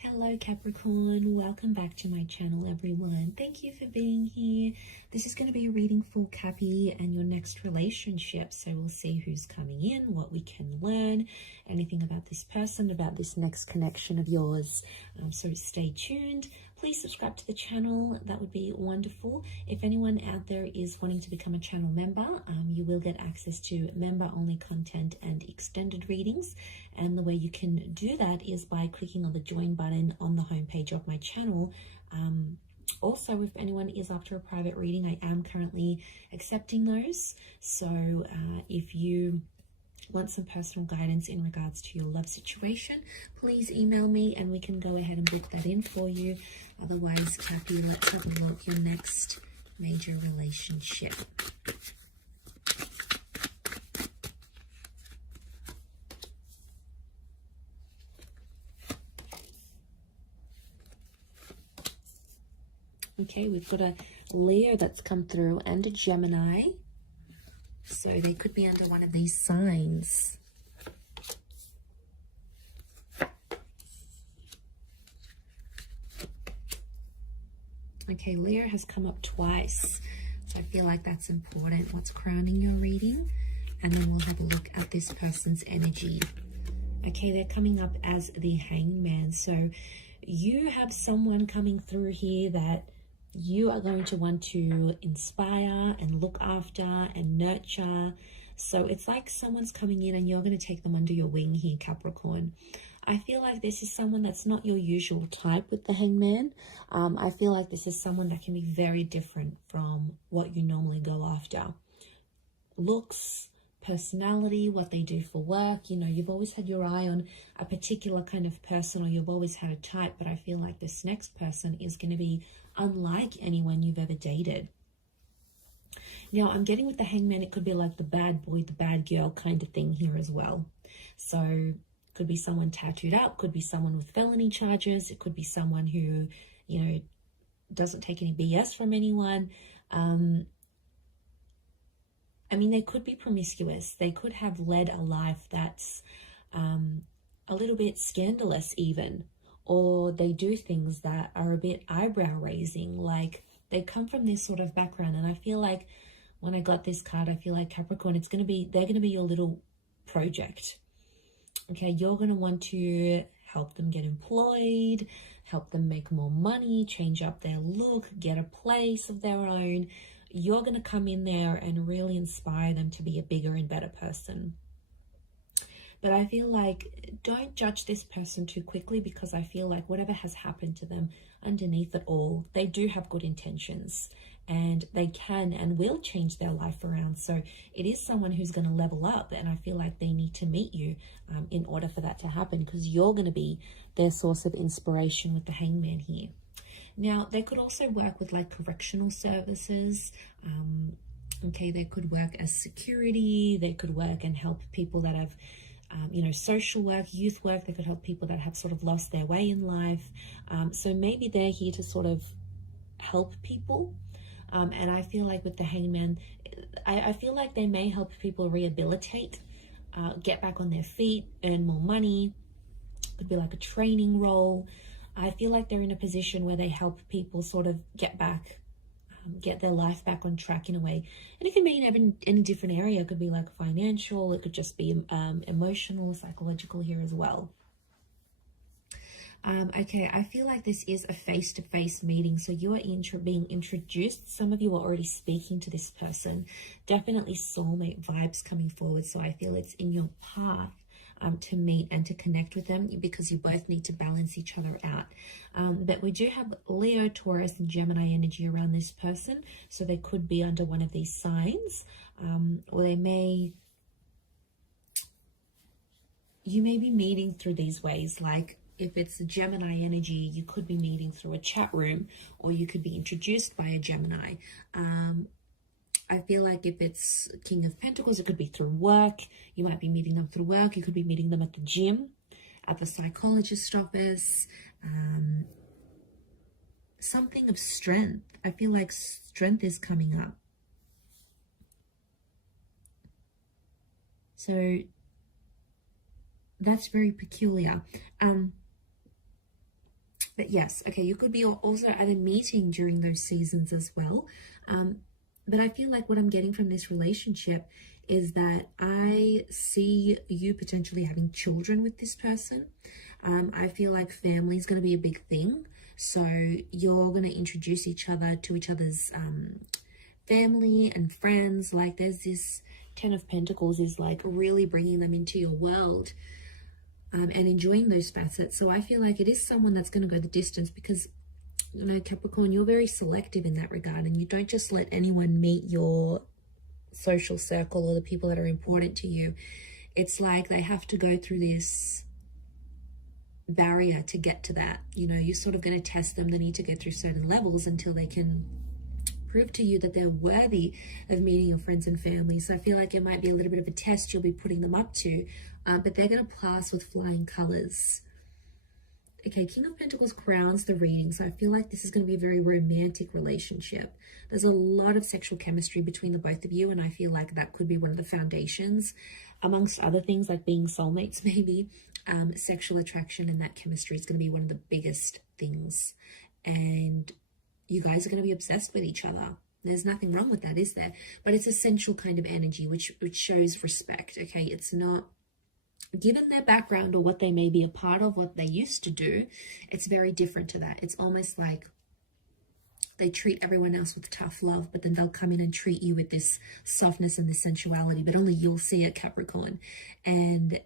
Hello Capricorn, welcome back to my channel everyone. Thank you for being here. This is going to be a reading for Cappy and your next relationship. So we'll see who's coming in, what we can learn, anything about this person, about this next connection of yours. So stay tuned. Please subscribe to the channel. That would be wonderful. If anyone out there is wanting to become a channel member, you will get access to member-only content and extended readings. And the way you can do that is by clicking on the join button on the homepage of my channel. Also, if anyone is after a private reading, I am currently accepting those. So if you want some personal guidance in regards to your love situation, please email me and we can go ahead and book that in for you. Otherwise, Cappy, let's have a look. Your next major relationship. Okay, we've got a Leo that's come through and a Gemini. So they could be under one of these signs. Okay, Leo has come up twice. So I feel like that's important. What's crowning your reading? And then we'll have a look at this person's energy. Okay, they're coming up as the Hangman. So you have someone coming through here that you are going to want to inspire and look after and nurture. So it's like someone's coming in and you're going to take them under your wing here, Capricorn. I feel like this is someone that's not your usual type with the Hangman. I feel like this is someone that can be very different from what you normally go after. Looks, personality, what they do for work. You know, you've always had your eye on a particular kind of person, or you've always had a type, but I feel like this next person is going to be unlike anyone you've ever dated. Now, I'm getting with the Hangman, it could be like the bad boy, the bad girl kind of thing here as well. So could be someone tattooed up, could be someone with felony charges, it could be someone who, you know, doesn't take any BS from anyone. I mean, they could be promiscuous. They could have led a life that's a little bit scandalous even, or they do things that are a bit eyebrow raising. Like they come from this sort of background. And I feel like when I got this card, I feel like Capricorn, they're going to be your little project. Okay, you're going to want to help them get employed, help them make more money, change up their look, get a place of their own. You're going to come in there and really inspire them to be a bigger and better person. But I feel like don't judge this person too quickly, because I feel like whatever has happened to them, underneath it all, they do have good intentions and they can and will change their life around. So it is someone who's going to level up, and I feel like they need to meet you in order for that to happen, because you're going to be their source of inspiration with the Hangman here. Now, they could also work with like correctional services. Okay, they could work as security. They could work and help people that have, you know, social work, youth work. They could help people that have sort of lost their way in life. So maybe they're here to sort of help people. And I feel like with the Hangman, I feel like they may help people rehabilitate, get back on their feet, earn more money. Could be like a training role. I feel like they're in a position where they help people sort of get back, get their life back on track in a way. And it can be in any different area. It could be like financial, it could just be emotional, psychological here as well. Okay, I feel like this is a face-to-face meeting. So you are being introduced. Some of you are already speaking to this person. Definitely soulmate vibes coming forward. So I feel it's in your path to meet and to connect with them, because you both need to balance each other out. But we do have Leo, Taurus, and Gemini energy around this person. So they could be under one of these signs, or you may be meeting through these ways. Like if it's a Gemini energy, you could be meeting through a chat room, or you could be introduced by a Gemini. I feel like if it's King of Pentacles, it could be through work. You might be meeting them through work. You could be meeting them at the gym, at the psychologist office. Something of strength. I feel like strength is coming up. So that's very peculiar. But yes, okay, you could be also at a meeting during those seasons as well. But I feel like what I'm getting from this relationship is that I see you potentially having children with this person. I feel like family is going to be a big thing. So you're going to introduce each other to each other's family and friends. Like there's this Ten of Pentacles is like really bringing them into your world. And enjoying those facets. So I feel like it is someone that's going to go the distance because, you know, Capricorn, you're very selective in that regard, and you don't just let anyone meet your social circle or the people that are important to you. It's like they have to go through this barrier to get to that. You know, you're sort of going to test them. They need to get through certain levels until they can prove to you that they're worthy of meeting your friends and family. So I feel like it might be a little bit of a test you'll be putting them up to, but they're going to pass with flying colors. Okay, King of Pentacles crowns the reading. So I feel like this is going to be a very romantic relationship. There's a lot of sexual chemistry between the both of you, and I feel like that could be one of the foundations, amongst other things like being soulmates maybe. Sexual attraction and that chemistry is going to be one of the biggest things. And you guys are going to be obsessed with each other. There's nothing wrong with that, is there? But it's a sensual kind of energy, which shows respect, okay? It's not, given their background or what they may be a part of, what they used to do, it's very different to that. It's almost like they treat everyone else with tough love, but then they'll come in and treat you with this softness and this sensuality, but only you'll see it, Capricorn. And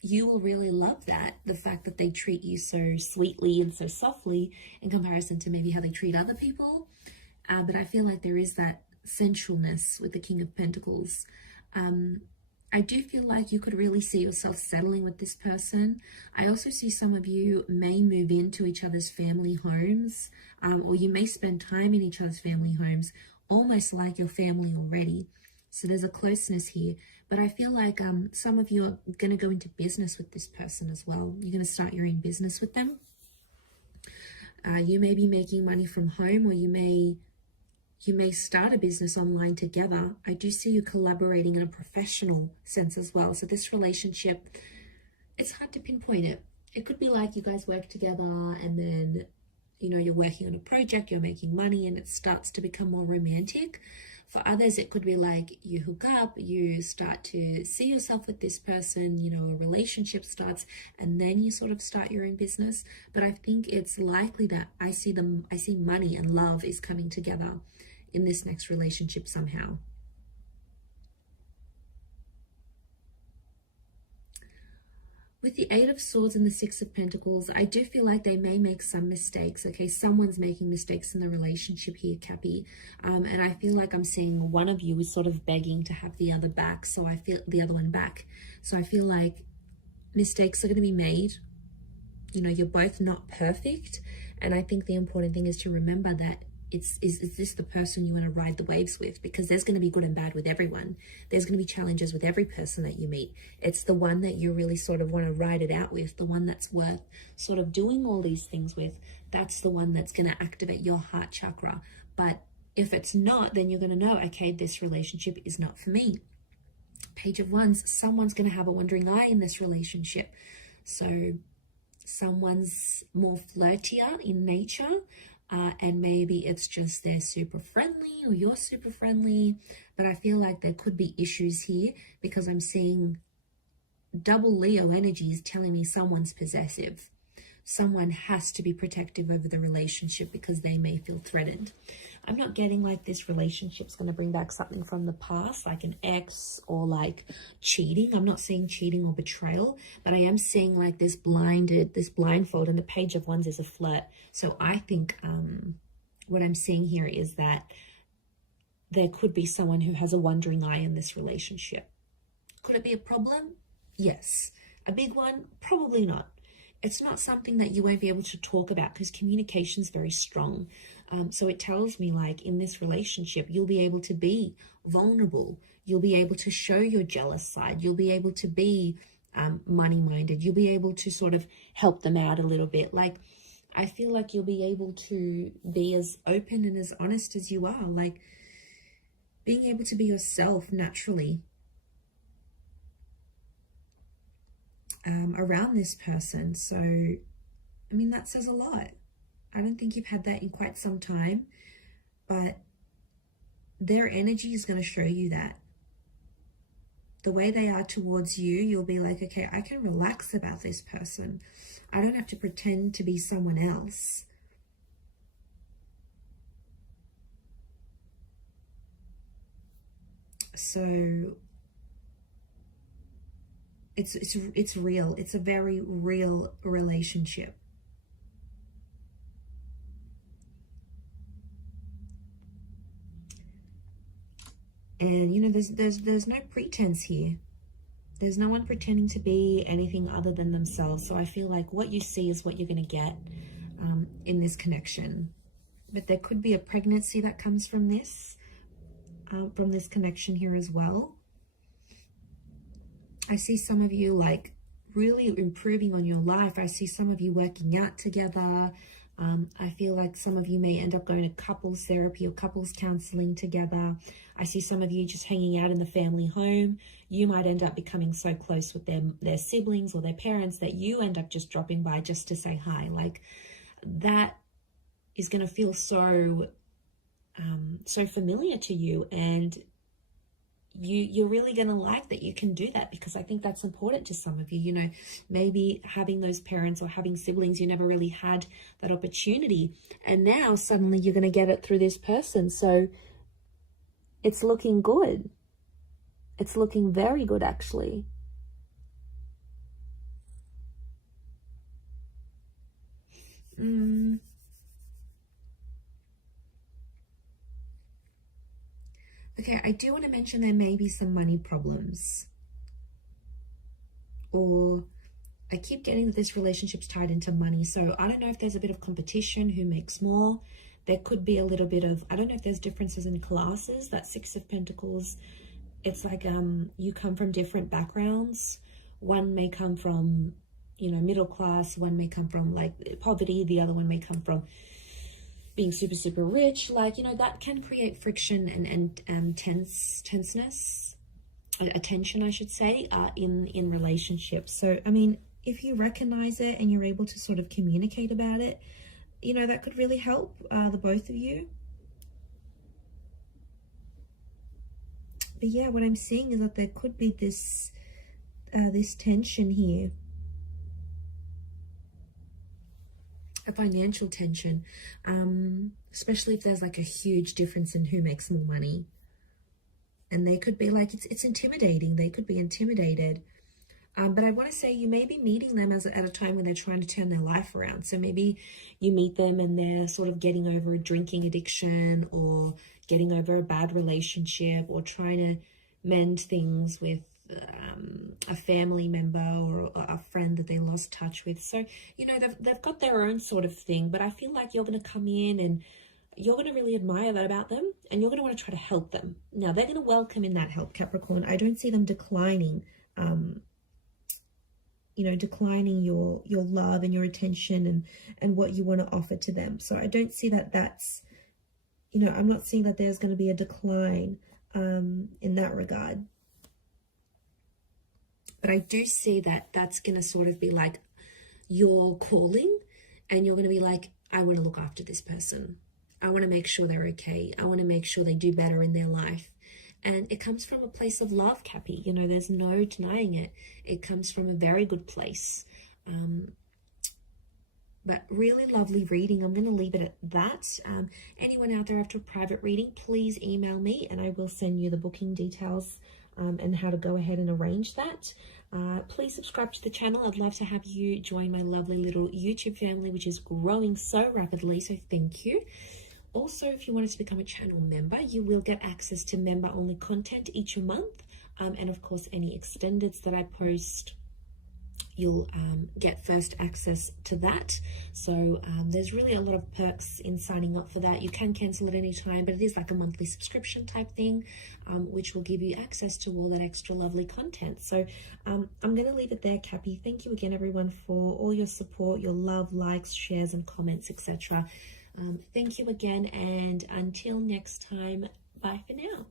you will really love that, the fact that they treat you so sweetly and so softly in comparison to maybe how they treat other people. But I feel like there is that sensualness with the King of Pentacles. I do feel like you could really see yourself settling with this person. I also see some of you may move into each other's family homes, or you may spend time in each other's family homes, almost like your family already. So there's a closeness here. But I feel like some of you are going to go into business with this person as well. You're going to start your own business with them. You may be making money from home, or you may start a business online together. I do see you collaborating in a professional sense as well. So this relationship, it's hard to pinpoint it. It could be like you guys work together and then, you know, you're working on a project, you're making money, and it starts to become more romantic. For others, it could be like you hook up, you start to see yourself with this person, you know, a relationship starts, and then you sort of start your own business. But I think it's likely that I see money and love is coming together in this next relationship somehow. With the Eight of Swords and the Six of Pentacles, I do feel like they may make some mistakes. Okay, someone's making mistakes in the relationship here, Cappy. And I feel like I'm seeing one of you is sort of begging to have the other back. So I feel the other one back. So I feel like mistakes are going to be made. You know, you're both not perfect. And I think the important thing is to remember that is this the person you want to ride the waves with? Because there's going to be good and bad with everyone. There's going to be challenges with every person that you meet. It's the one that you really sort of want to ride it out with, the one that's worth sort of doing all these things with. That's the one that's going to activate your heart chakra. But if it's not, then you're going to know, okay, this relationship is not for me. Page of Wands, someone's going to have a wandering eye in this relationship. So someone's more flirtier in nature. And maybe it's just they're super friendly or you're super friendly, but I feel like there could be issues here because I'm seeing double Leo energies telling me someone's possessive. Someone has to be protective over the relationship because they may feel threatened. I'm not getting like this relationship's going to bring back something from the past, like an ex or like cheating. I'm not seeing cheating or betrayal, but I am seeing like this blindfold, and the Page of Wands is a flirt. So I think what I'm seeing here is that there could be someone who has a wandering eye in this relationship. Could it be a problem? Yes. A big one? Probably not. It's not something that you won't be able to talk about because communication is very strong. So it tells me like in this relationship, you'll be able to be vulnerable. You'll be able to show your jealous side. You'll be able to be money-minded. You'll be able to sort of help them out a little bit. Like, I feel like you'll be able to be as open and as honest as you are. Like, being able to be yourself naturally around this person. So I mean, that says a lot. I don't think you've had that in quite some time, but their energy is going to show you that. The way they are towards you, you'll be like, okay, I can relax about this person. I don't have to pretend to be someone else. So it's real. It's a very real relationship. And you know, there's no pretense here. There's no one pretending to be anything other than themselves. So I feel like what you see is what you're going to get in this connection. But there could be a pregnancy that comes from this connection here as well. I see some of you like really improving on your life. I see some of you working out together. I feel like some of you may end up going to couples therapy or couples counseling together. I see some of you just hanging out in the family home. You might end up becoming so close with their siblings or their parents that you end up just dropping by just to say hi. Like that is going to feel so familiar to you, and you're really going to like that you can do that, because I think that's important to some of you. You know, maybe having those parents or having siblings, you never really had that opportunity, and now suddenly you're going to get it through this person. So it's looking good. It's looking very good, actually. Okay, I do want to mention there may be some money problems. Or I keep getting that this relationship's tied into money. So I don't know if there's a bit of competition, who makes more. There could be a little bit of, I don't know if there's differences in classes. That Six of Pentacles, it's like you come from different backgrounds. One may come from, you know, middle class. One may come from like poverty. The other one may come from being super, super rich. Like, you know, that can create friction and tenseness, attention, I should say, in relationships. So, I mean, if you recognize it and you're able to sort of communicate about it, you know, that could really help the both of you. But yeah, what I'm seeing is that there could be this this tension here, a financial tension, especially if there's like a huge difference in who makes more money. And they could be like, it's intimidating. They could be intimidated. But I want to say you may be meeting them at a time when they're trying to turn their life around. So maybe you meet them and they're sort of getting over a drinking addiction, or getting over a bad relationship, or trying to mend things with a family member or a friend that they lost touch with. So, you know, they've got their own sort of thing, but I feel like you're going to come in and you're going to really admire that about them, and you're going to want to try to help them. Now, they're going to welcome in that help, Capricorn. I don't see them declining, you know, declining your love and your attention and what you want to offer to them. So I don't see that that's, you know, I'm not seeing that there's going to be a decline in that regard. But I do see that that's going to sort of be like your calling, and you're going to be like, I want to look after this person. I want to make sure they're okay. I want to make sure they do better in their life. And it comes from a place of love, Cappy. You know, there's no denying it. It comes from a very good place. But really lovely reading. I'm going to leave it at that. Anyone out there after a private reading, please email me and I will send you the booking details and how to go ahead and arrange that. Please subscribe to the channel. I'd love to have you join my lovely little YouTube family, which is growing so rapidly. So thank you. Also, if you wanted to become a channel member, you will get access to member-only content each month. And of course, any extendeds that I post, you'll get first access to that. So there's really a lot of perks in signing up for that. You can cancel at any time, but it is like a monthly subscription type thing, which will give you access to all that extra lovely content. So I'm going to leave it there, Cappy. Thank you again, everyone, for all your support, your love, likes, shares, and comments, etc. Thank you again, and until next time, bye for now.